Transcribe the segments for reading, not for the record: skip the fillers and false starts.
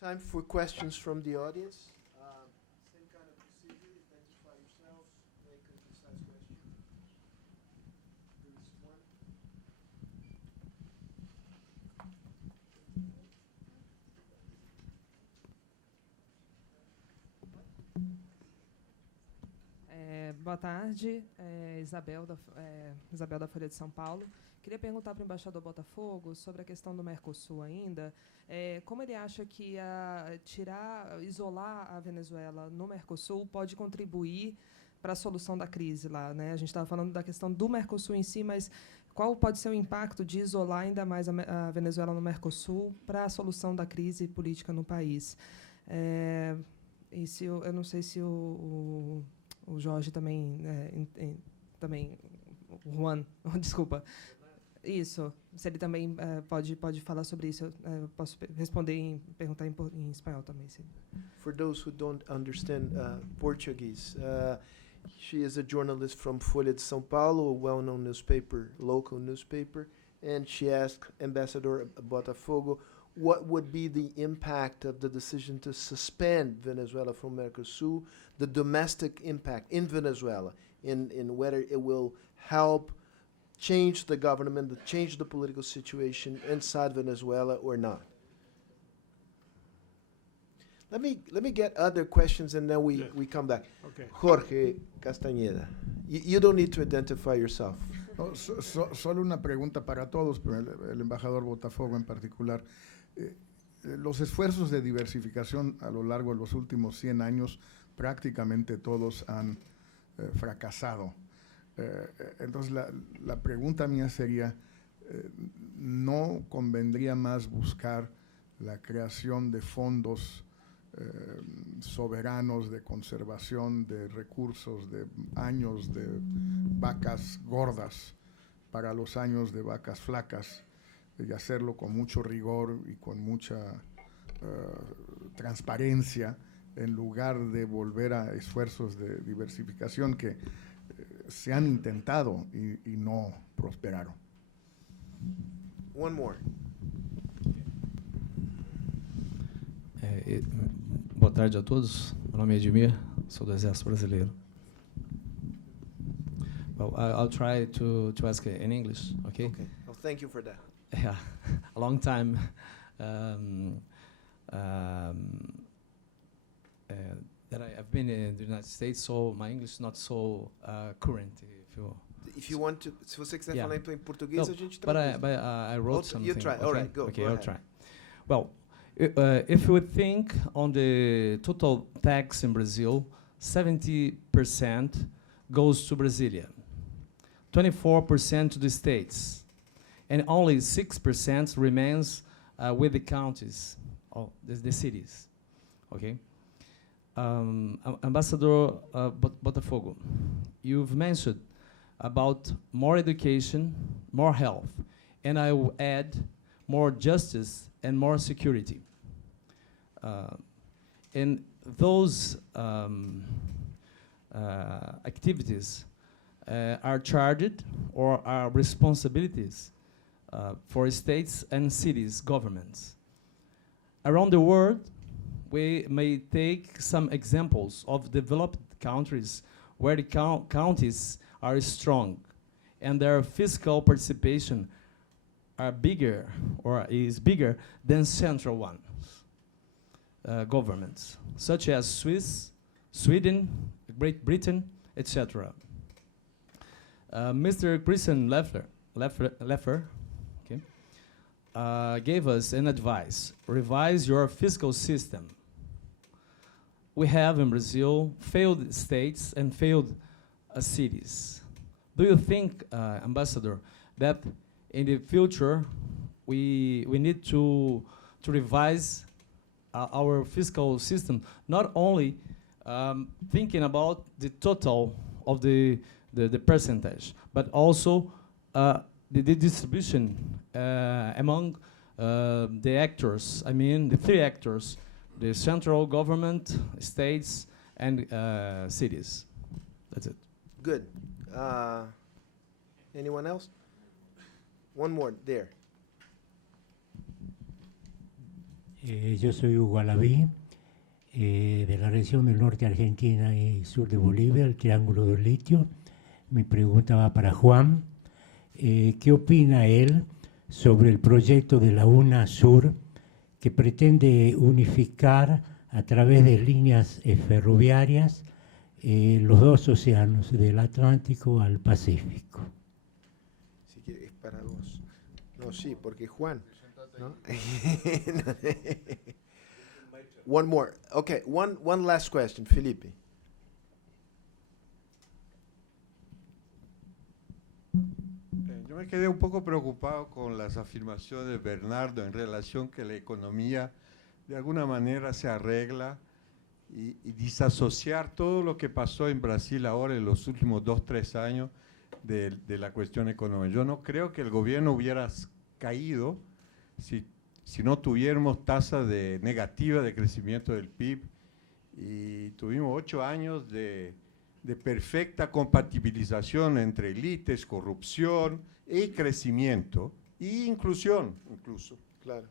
Time for questions from the audience. Same kind of procedure, identify yourselves, make a concise question. There is one. Boa tarde, Isabel da Folha de São Paulo. Queria perguntar para o embaixador Botafogo sobre a questão do Mercosul ainda. Como ele acha que isolar a Venezuela no Mercosul pode contribuir para a solução da crise lá, né? A gente estava falando da questão do Mercosul em si, mas qual pode ser o impacto de isolar ainda mais a Venezuela no Mercosul para a solução da crise política no país? E se eu não sei se o Jorge também, o Juan, desculpa, isso, se ele também pode falar sobre isso, eu posso responder perguntar em espanhol também. Sim. For those who don't understand Portuguese, she is a journalist from Folha de São Paulo, a well-known newspaper, local newspaper, and she asked Ambassador Botafogo what would be the impact of the decision to suspend Venezuela from Mercosur, the domestic impact in Venezuela, in whether it will help change the government, change the political situation inside Venezuela or not. Let me get other questions and then we come back. Okay. Jorge Castañeda, you don't need to identify yourself. No, solo una pregunta para todos, pero el embajador Botafogo en particular. Los esfuerzos de diversificación a lo largo de los últimos 100 años, prácticamente todos han fracasado. Entonces, la pregunta mía sería, ¿no convendría más buscar la creación de fondos soberanos de conservación de recursos, de años de vacas gordas para los años de vacas flacas, y hacerlo con mucho rigor y con mucha transparencia, en lugar de volver a esfuerzos de diversificación que se han intentado y no prosperaron? One more. Boa tarde a todos. Meu nome é Edmir, sou do Exército Brasileiro. Well, I'll try to ask in English, okay? Okay. Well, thank you for that. Yeah, a long time that I've been in the United States, so my English is not so current. If you want to, se você quiser Yeah. falar em português, No, a gente but traduz. I wrote something. You try. Okay? All right, go. Okay, go I'll ahead. try. Well, if we think on the total tax in Brazil, 70% goes to Brasilia, 24% to the states, and only 6% remains with the counties, or the cities. Okay. Ambassador Botafogo, you've mentioned about more education, more health, and I will add more justice and more security. And those activities are charged or are responsibilities for states and cities, governments. Around the world, we may take some examples of developed countries where the counties are strong and their fiscal participation are bigger or is bigger than central ones, governments, such as Swiss, Sweden, Great Britain, etc. Mr. Christian Leffer gave us an advice: revise your fiscal system. We have in Brazil failed states and failed cities. Do you think, Ambassador, that in the future we need to revise our fiscal system, not only thinking about the total of the percentage, but also the distribution among the actors, I mean the three actors, the central government, states, and cities. That's it. Good. Anyone else? One more there. Yo soy Hugo Alaví, de la región del norte de Argentina y sur de Bolivia, el Triángulo del Litio. Mi pregunta va para Juan. ¿Qué opina él sobre el proyecto de la UNASUR que pretende unificar a través de líneas ferroviarias los dos océanos, del Atlántico al Pacífico? Si quiere, es para vos. No, sí, porque Juan, ¿no? One more. Okay, one last question, Felipe. Yo me quedé un poco preocupado con las afirmaciones de Bernardo en relación que la economía de alguna manera se arregla y disasociar todo lo que pasó en Brasil ahora en los últimos 2-3 años de la cuestión económica. Yo no creo que el gobierno hubiera caído si no tuviéramos tasa negativa de crecimiento del PIB, y tuvimos 8 años de perfecta compatibilización entre élites, corrupción y crecimiento, e inclusión incluso. Claro.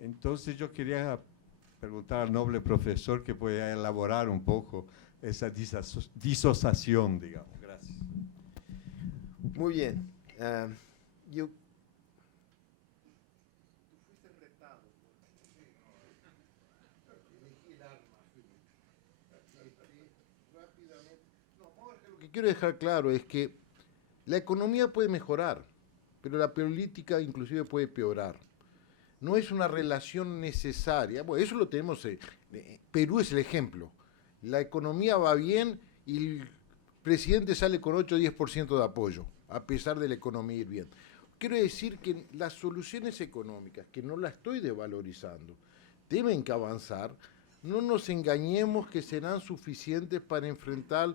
Entonces yo quería preguntar al noble profesor que pueda elaborar un poco esa disociación, digamos. Gracias. Muy bien. Yo Lo que quiero dejar claro es que la economía puede mejorar, pero la política inclusive puede empeorar. No es una relación necesaria. Bueno, eso lo tenemos. Perú es el ejemplo. La economía va bien y el presidente sale con 8 o 10% de apoyo, a pesar de la economía ir bien. Quiero decir que las soluciones económicas, que no las estoy desvalorizando, deben que avanzar. No nos engañemos que serán suficientes para enfrentar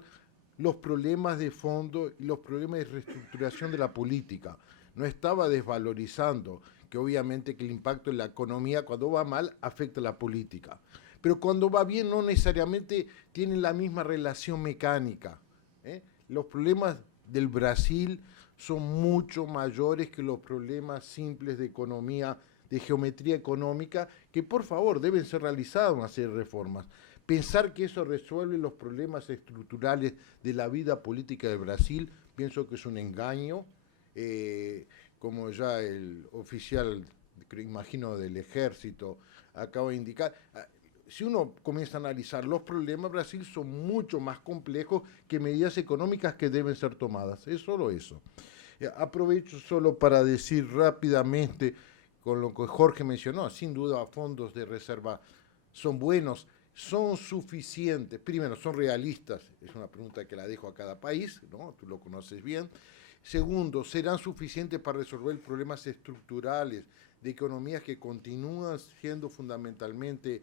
los problemas de fondo y los problemas de reestructuración de la política. No estaba desvalorizando que obviamente que el impacto en la economía cuando va mal afecta a la política. Pero cuando va bien no necesariamente tienen la misma relación mecánica. Los problemas del Brasil son mucho mayores que los problemas simples de economía, de geometría económica, que por favor deben ser realizadas una serie de reformas. Pensar que eso resuelve los problemas estructurales de la vida política de Brasil, pienso que es un engaño, como ya el oficial, imagino, del ejército acaba de indicar. Si uno comienza a analizar los problemas de Brasil, son mucho más complejos que medidas económicas que deben ser tomadas. Es solo eso. Aprovecho solo para decir rápidamente, con lo que Jorge mencionó, sin duda fondos de reserva son buenos, son suficientes. Primero, son realistas, es una pregunta que la dejo a cada país, ¿no? Tú lo conoces bien. Segundo, serán suficientes para resolver problemas estructurales de economías que continúan siendo fundamentalmente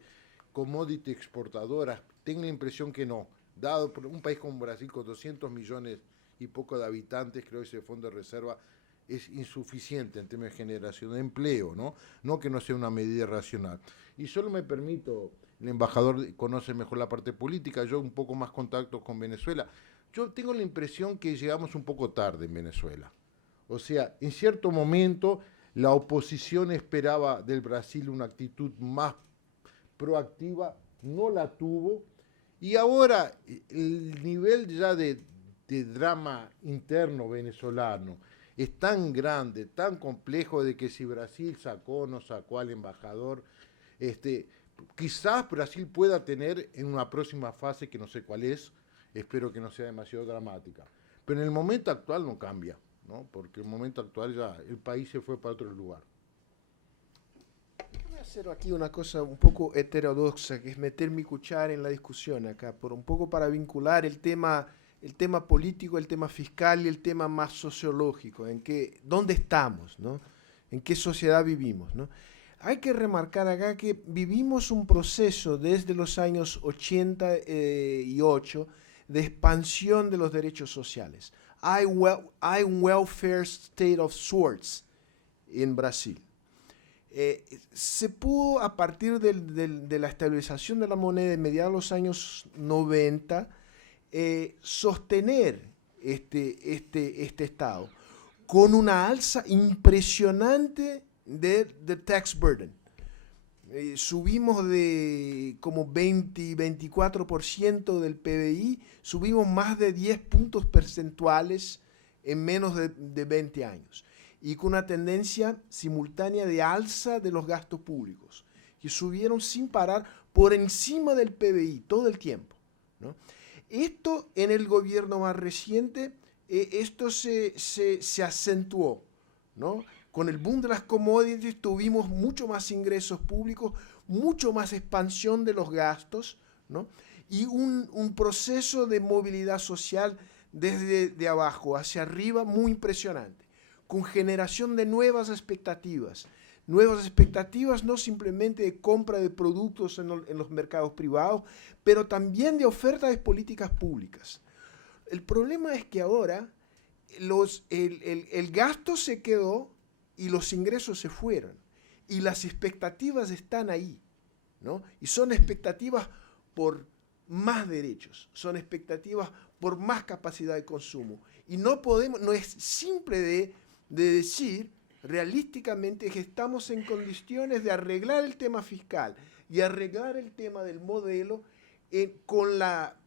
commodity exportadoras. Tengo la impresión que no. Dado por un país como Brasil con 200 millones y poco de habitantes, creo que ese fondo de reserva es insuficiente en términos de generación de empleo, ¿no? No que no sea una medida racional. Y solo me permito, el embajador conoce mejor la parte política, yo un poco más contacto con Venezuela. Yo tengo la impresión que llegamos un poco tarde en Venezuela. O sea, en cierto momento la oposición esperaba del Brasil una actitud más proactiva, no la tuvo, y ahora el nivel ya de drama interno venezolano es tan grande, tan complejo, de que si Brasil sacó o no sacó al embajador, quizás Brasil pueda tener en una próxima fase, que no sé cuál es, espero que no sea demasiado dramática. Pero en el momento actual no cambia, ¿no? Porque en el momento actual ya el país se fue para otro lugar. Voy a hacer aquí una cosa un poco heterodoxa, que es meter mi cuchara en la discusión acá, por un poco para vincular el tema político, el tema fiscal y el tema más sociológico, dónde estamos, ¿no? En qué sociedad vivimos, ¿no? Hay que remarcar acá que vivimos un proceso desde los años 88 de expansión de los derechos sociales. Hay un welfare state of sorts en Brasil. Se pudo, a partir de la estabilización de la moneda en mediados de los años 90, sostener este estado con una alza impresionante de tax burden. subimos de como 20, 24% del PBI, subimos más de 10 puntos porcentuales en menos de 20 años. Y con una tendencia simultánea de alza de los gastos públicos, que subieron sin parar por encima del PBI todo el tiempo, ¿no? Esto en el gobierno más reciente, esto se acentuó, ¿no? Con el boom de las commodities tuvimos mucho más ingresos públicos, mucho más expansión de los gastos, ¿no? Y un proceso de movilidad social desde de abajo hacia arriba muy impresionante, con generación de nuevas expectativas no simplemente de compra de productos en los mercados privados, pero también de oferta de políticas públicas. El problema es que ahora el gasto se quedó y los ingresos se fueron. Y las expectativas están ahí, ¿no? Y son expectativas por más derechos, son expectativas por más capacidad de consumo. Y no es simple de decir realísticamente que estamos en condiciones de arreglar el tema fiscal y arreglar el tema del modelo con la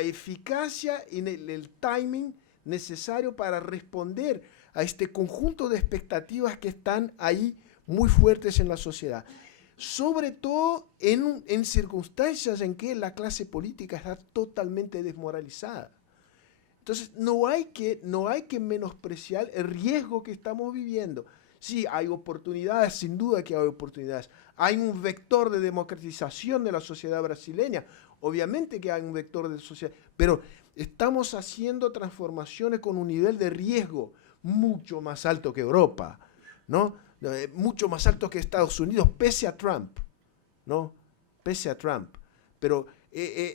eficacia y el timing necesario para responder a este conjunto de expectativas que están ahí muy fuertes en la sociedad. Sobre todo en circunstancias en que la clase política está totalmente desmoralizada. Entonces, no hay que menospreciar el riesgo que estamos viviendo. Sí, hay oportunidades, sin duda que hay oportunidades. Hay un vector de democratización de la sociedad brasileña. Obviamente que hay un vector de sociedad, pero estamos haciendo transformaciones con un nivel de riesgo mucho más alto que Europa, ¿no? Mucho más alto que Estados Unidos, pese a Trump, ¿no? Pese a Trump. Pero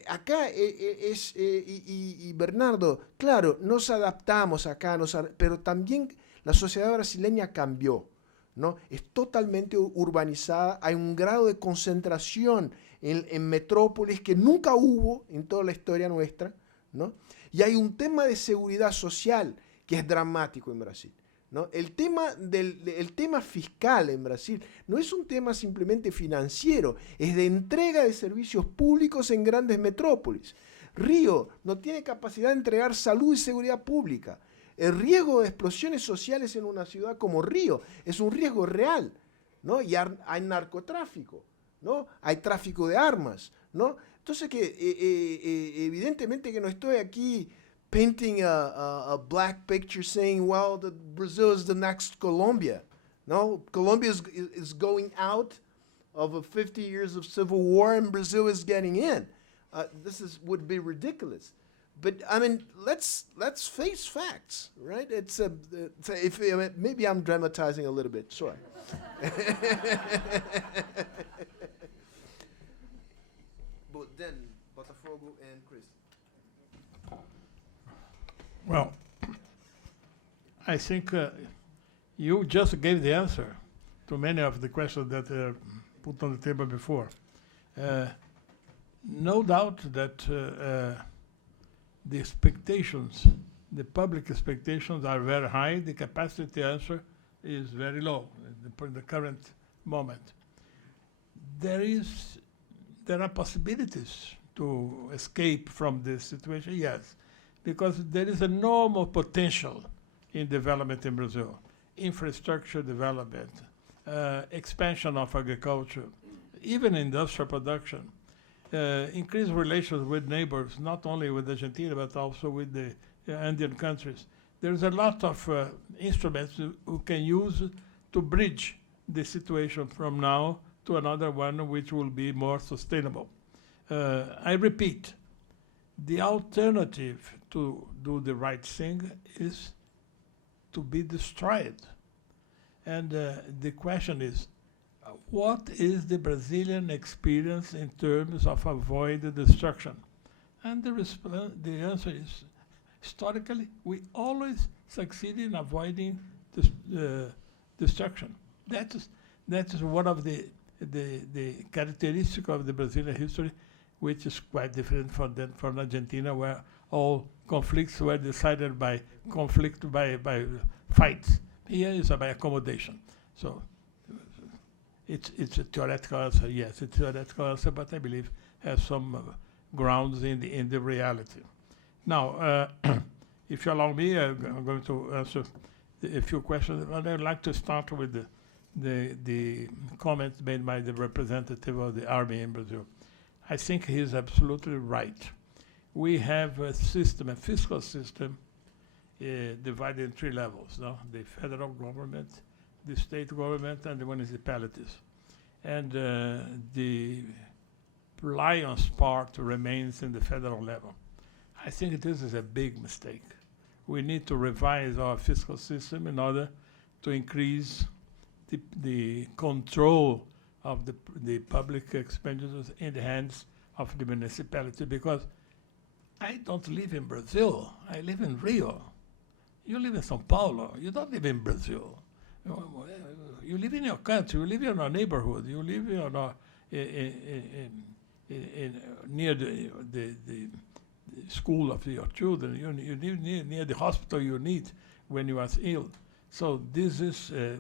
acá y Bernardo, claro, nos adaptamos acá, pero también la sociedad brasileña cambió, ¿no? Es totalmente urbanizada, hay un grado de concentración en metrópolis que nunca hubo en toda la historia nuestra, ¿no? Y hay un tema de seguridad social que es dramático en Brasil, ¿no? El tema fiscal en Brasil no es un tema simplemente financiero, es de entrega de servicios públicos en grandes metrópolis. Río no tiene capacidad de entregar salud y seguridad pública. El riesgo de explosiones sociales en una ciudad como Río es un riesgo real, ¿no? Y hay narcotráfico, ¿no? Hay tráfico de armas, ¿no? Entonces, evidentemente que no estoy aquí painting a black picture saying, well, Brazil is the next Colombia. No, Colombia is going out of 50 years of civil war and Brazil is getting in. Would be ridiculous. But I mean, let's face facts, right? Maybe I'm dramatizing a little bit. Sorry. But then Botafogo and Chris. Well, I think you just gave the answer to many of the questions that are put on the table before. No doubt that the expectations, the public expectations are very high. The capacity to answer is very low in the current moment. There are possibilities to escape from this situation, yes, because there is enormous potential in development in Brazil. Infrastructure development, expansion of agriculture, even industrial production, increased relations with neighbors, not only with Argentina, but also with the Andean countries. There's a lot of instruments we can use to bridge the situation from now to another one which will be more sustainable. I repeat, the alternative to do the right thing is to be destroyed. And the question is, what is the Brazilian experience in terms of avoiding destruction? And the answer is, historically, we always succeed in avoiding destruction. That is one of the characteristics of the Brazilian history, which is quite different from Argentina, where all conflicts were decided by conflict, by fights. Here is by accommodation. So It's a theoretical answer, yes, it's a theoretical answer, but I believe has some grounds in the reality. Now, if you allow me, I'm going to answer a few questions. But I'd like to start with the comments made by the representative of the Army in Brazil. I think he's absolutely right. We have a system, a fiscal system, divided in 3 levels, no? The federal government, the state government, and the municipalities. And the lion's part remains in the federal level. I think this is a big mistake. We need to revise our fiscal system in order to increase the control of the public expenditures in the hands of the municipality, because I don't live in Brazil, I live in Rio. You live in São Paulo, you don't live in Brazil. You live in your country, you live in your neighborhood, you live near the school of your children, you live near the hospital you need when you are ill. So this is a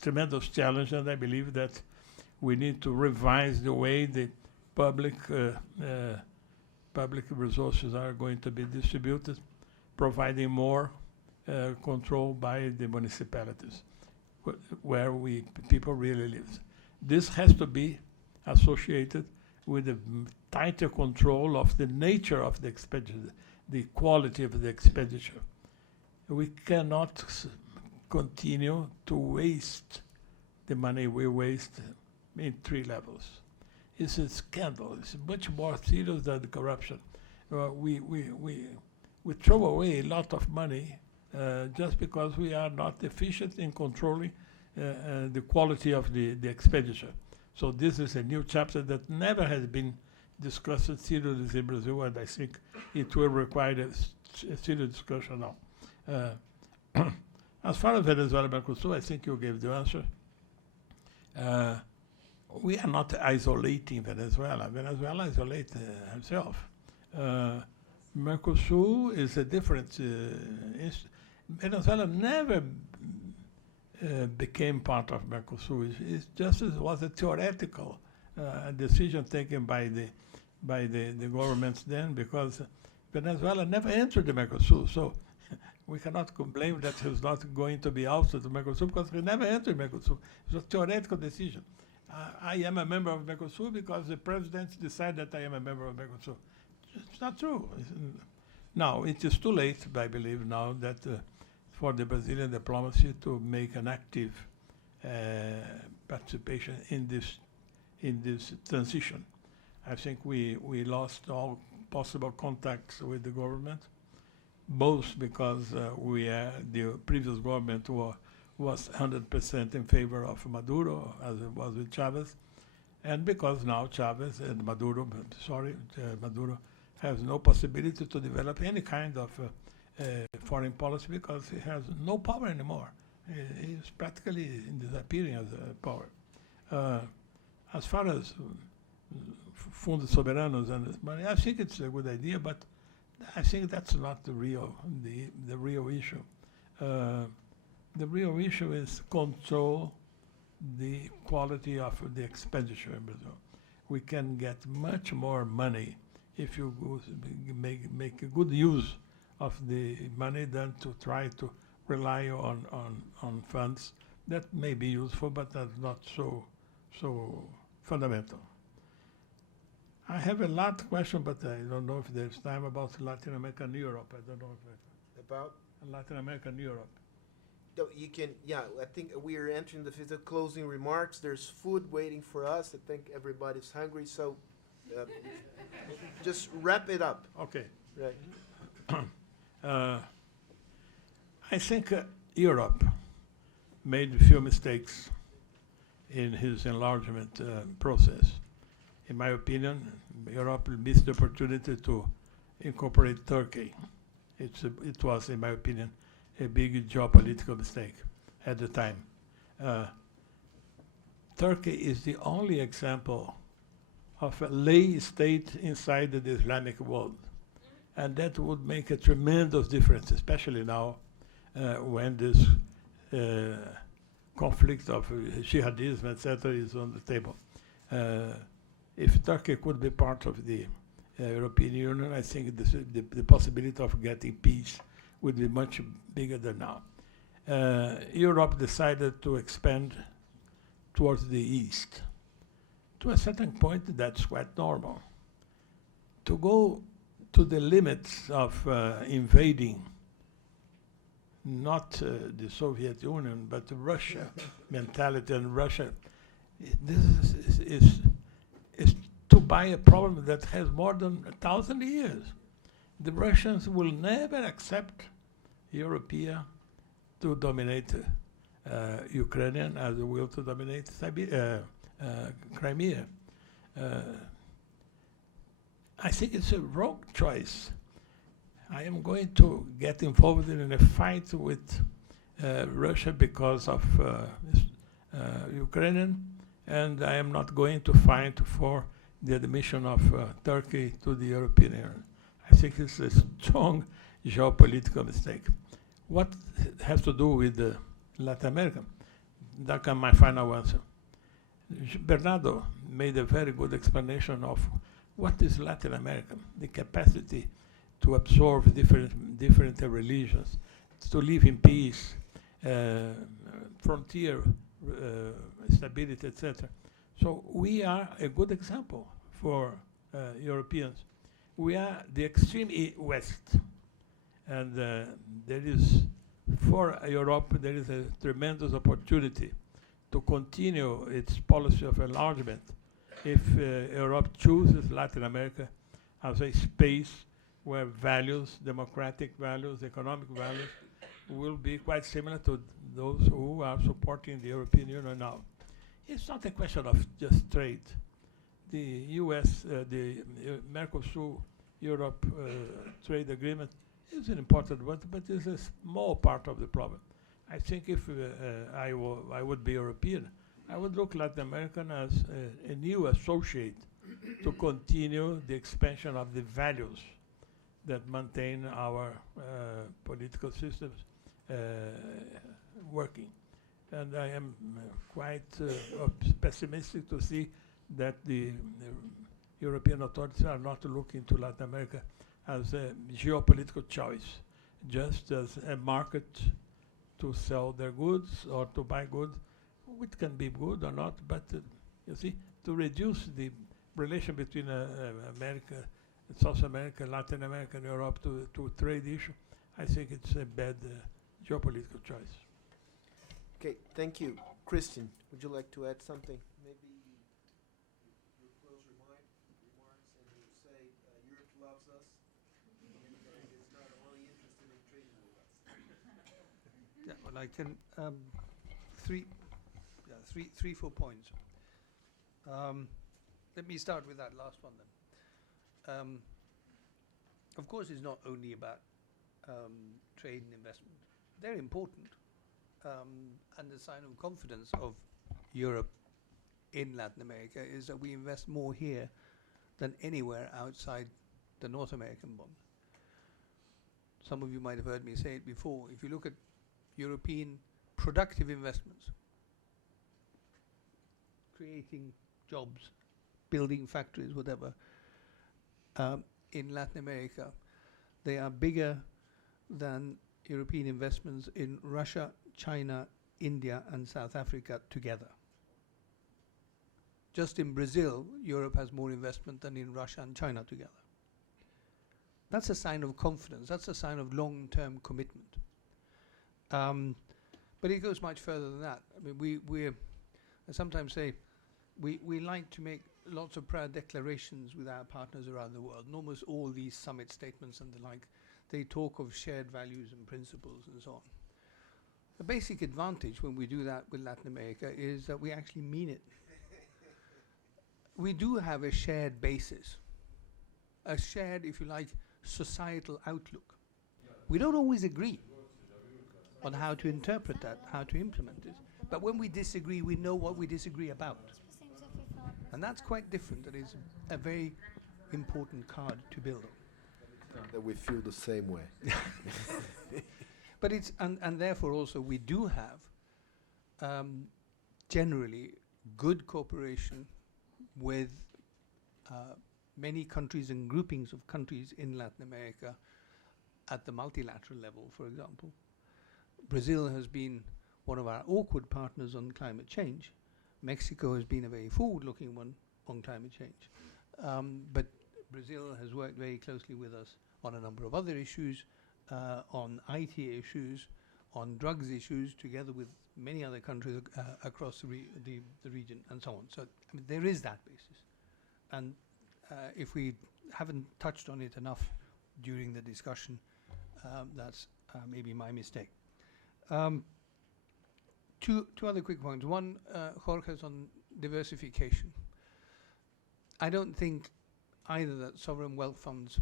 tremendous challenge, and I believe that we need to revise the way the public resources are going to be distributed, providing more control by the municipalities where people really live. This has to be associated with a tighter control of the nature of the expenditure, the quality of the expenditure. We cannot continue to waste the money we waste in 3 levels. It's a scandal. It's much more serious than the corruption. We throw away a lot of money just because we are not efficient in controlling the quality of the expenditure. So this is a new chapter that never has been discussed seriously in Brazil, and I think it will require a serious discussion now. As far as Venezuela and Mercosur, I think you gave the answer. We are not isolating Venezuela. Venezuela isolates herself. Mercosur is a different. Venezuela never became part of Mercosur. It was a theoretical decision taken by the governments then, because Venezuela never entered the Mercosur. So we cannot complain that he's not going to be outside the Mercosur, because he never entered Mercosur. It was a theoretical decision. I am a member of Mercosur because the president decided that I am a member of Mercosur. It's not true. Now, it is too late, I believe, now that for the Brazilian diplomacy to make an active participation in this transition. I think we lost all possible contacts with the government, both because the previous government was 100% in favor of Maduro, as it was with Chavez, and because now Chavez and Maduro has no possibility to develop any kind of foreign policy, because he has no power anymore. He's practically disappearing as a power. As far as fundos soberanos and this money, I think it's a good idea, but I think that's not the real issue. The real issue is control the quality of the expenditure in Brazil. We can get much more money if you make a good use of the money than to try to rely on funds that may be useful but are not so fundamental. I have a lot of questions, but I don't know if there's time about Latin America and Europe. I don't know if About Latin America and Europe. you can, yeah. I think we are entering the closing remarks. There's food waiting for us. I think everybody's hungry, so just wrap it up. Okay. Right. I think Europe made a few mistakes in his enlargement process. In my opinion, Europe missed the opportunity to incorporate Turkey. It was, in my opinion, a big geopolitical mistake at the time. Turkey is the only example of a lay state inside the Islamic world. And that would make a tremendous difference, especially now when this conflict of jihadism, etc., is on the table. If Turkey could be part of the European Union, I think the possibility of getting peace would be much bigger than now. Europe decided to expand towards the east. To a certain point, that's quite normal. To go to the limits of invading not the Soviet Union, but Russia mentality, and Russia, this is to buy a problem that has more than 1,000 years. The Russians will never accept European to dominate Ukrainian as they will to dominate Crimea. I think it's a wrong choice. I am going to get involved in a fight with Russia because of Ukrainian, and I am not going to fight for the admission of Turkey to the European Union. I think it's a strong geopolitical mistake. What has to do with Latin America? That can my final answer. Bernardo made a very good explanation of what is Latin America, the capacity to absorb different religions, to live in peace, frontier stability, etc. So we are a good example for Europeans. We are the extreme West, and there is, for Europe, there is a tremendous opportunity to continue its policy of enlargement if Europe chooses Latin America as a space where values, democratic values, economic values, will be quite similar to those who are supporting the European Union now. It's not a question of just trade. The US, the Mercosur-Europe trade agreement is an important one, but it's a small part of the problem. I think if I would be European, I would look Latin American as a new associate to continue the expansion of the values that maintain our political systems working. And I am quite pessimistic to see that the European authorities are not looking to Latin America as a geopolitical choice, just as a market to sell their goods or to buy goods, which can be good or not, but you see, to reduce the relation between America, South America, Latin America, and Europe to trade issue, I think it's a bad geopolitical choice. Okay, thank you. Christian, would you like to add something? Maybe you close your remarks and you say Europe loves us and is not only interested in trading with us. Yeah, well, I can three, 4 points. Let me start with that last one then. Of course, it's not only about trade and investment. They're important, and the sign of confidence of Europe in Latin America is that we invest more here than anywhere outside the North American bomb. Some of you might have heard me say it before. If you look at European productive investments, creating jobs, building factories, whatever, in Latin America, they are bigger than European investments in Russia, China, India, and South Africa together. Just in Brazil, Europe has more investment than in Russia and China together. That's a sign of confidence. That's a sign of long-term commitment. But it goes much further than that. I mean, I sometimes say, we like to make lots of proud declarations with our partners around the world. And almost all these summit statements and the like, they talk of shared values and principles and so on. The basic advantage when we do that with Latin America is that we actually mean it. We do have a shared basis, a shared, if you like, societal outlook. We don't always agree on how to interpret that, how to implement it. But when we disagree, we know what we disagree about. And that's quite different. That is a very important card to build on. That we feel the same way. But it's, and therefore also we do have generally good cooperation with many countries and groupings of countries in Latin America at the multilateral level, for example. Brazil has been one of our awkward partners on climate change. Mexico has been a very forward-looking one on climate change. But Brazil has worked very closely with us on a number of other issues, on IT issues, on drugs issues, together with many other countries across the region, and so on. So I mean, there is that basis. And if we haven't touched on it enough during the discussion, that's maybe my mistake. Two other quick points. One, Jorge's on diversification. I don't think either that sovereign wealth funds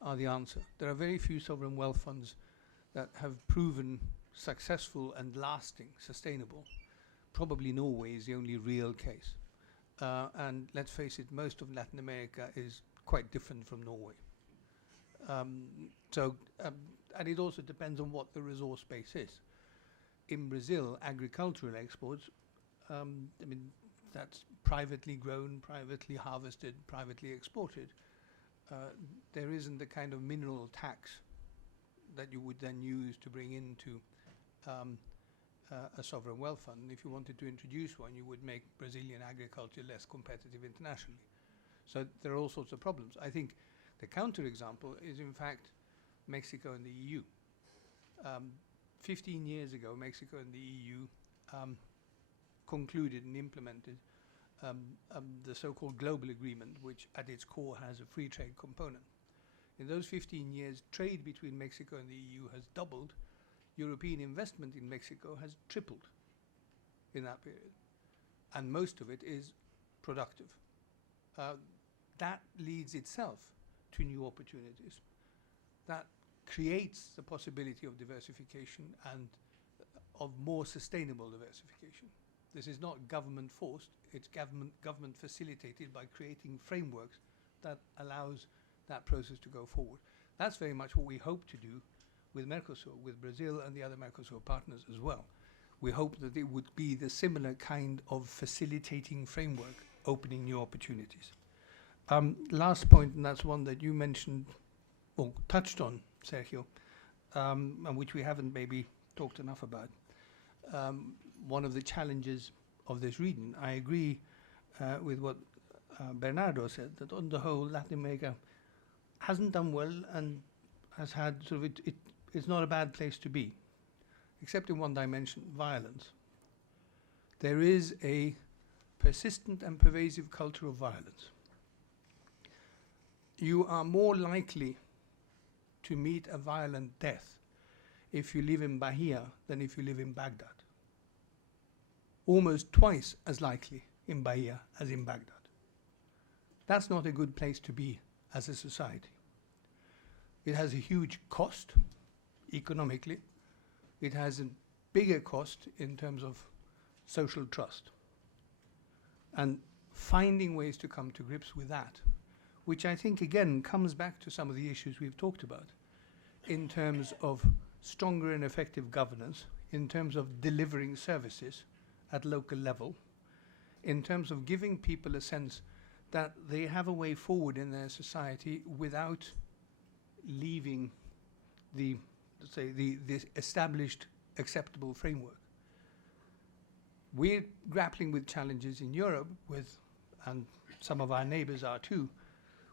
are the answer. There are very few sovereign wealth funds that have proven successful and lasting, sustainable. Probably Norway is the only real case. And let's face it, most of Latin America is quite different from Norway. And it also depends on what the resource base is. In Brazil, agricultural exports, I mean, that's privately grown, privately harvested, privately exported. There isn't the kind of mineral tax that you would then use to bring into a sovereign wealth fund. If you wanted to introduce one, you would make Brazilian agriculture less competitive internationally. So there are all sorts of problems. I think the counterexample is, in fact, Mexico and the EU. 15 years ago, Mexico and the EU concluded and implemented the so-called global agreement, which at its core has a free trade component. In those 15 years, trade between Mexico and the EU has doubled. European investment in Mexico has tripled in that period. And most of it is productive. That leads itself to new opportunities. That creates the possibility of diversification and of more sustainable diversification. This is not government forced, it's government facilitated by creating frameworks that allows that process to go forward. That's very much what we hope to do with Mercosur, with Brazil and the other Mercosur partners as well. We hope that it would be the similar kind of facilitating framework, opening new opportunities. Last point, and that's one that you mentioned, or touched on, Sergio, and which we haven't maybe talked enough about. One of the challenges of this region, I agree with what Bernardo said, that on the whole, Latin America hasn't done well and has had sort of, it's not a bad place to be, except in one dimension, violence. There is a persistent and pervasive culture of violence. You are more likely to meet a violent death if you live in Bahia than if you live in Baghdad. Almost twice as likely in Bahia as in Baghdad. That's not a good place to be as a society. It has a huge cost economically. It has a bigger cost in terms of social trust. And finding ways to come to grips with that, which I think again comes back to some of the issues we've talked about in terms of stronger and effective governance, in terms of delivering services at local level, in terms of giving people a sense that they have a way forward in their society without leaving the, let's say, the established acceptable framework. We're grappling with challenges in Europe with, and some of our neighbors are too,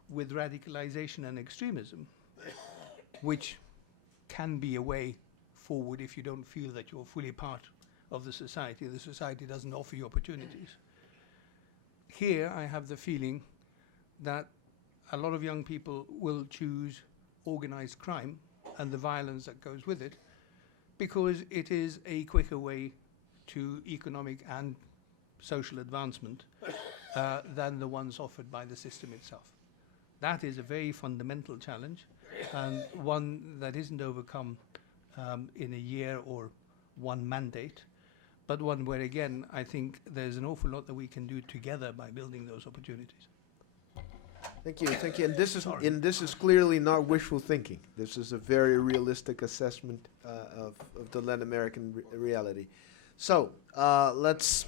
with radicalization and extremism, which can be a way forward if you don't feel that you're fully part of the society doesn't offer you opportunities. Here I have the feeling that a lot of young people will choose organized crime and the violence that goes with it because it is a quicker way to economic and social advancement than the ones offered by the system itself. That is a very fundamental challenge and one that isn't overcome in a year or one mandate, but one where, again, I think there's an awful lot that we can do together by building those opportunities. Thank you, thank you. And this is clearly not wishful thinking. This is a very realistic assessment of the Latin American reality. So let's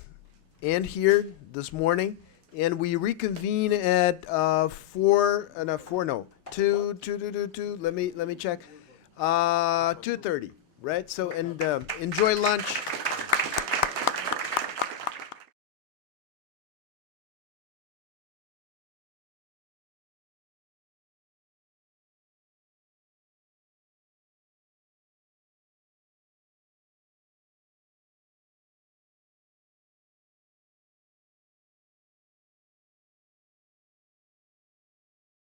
end here this morning, and we reconvene at 2. Let me check. 2:30, right? So, and enjoy lunch.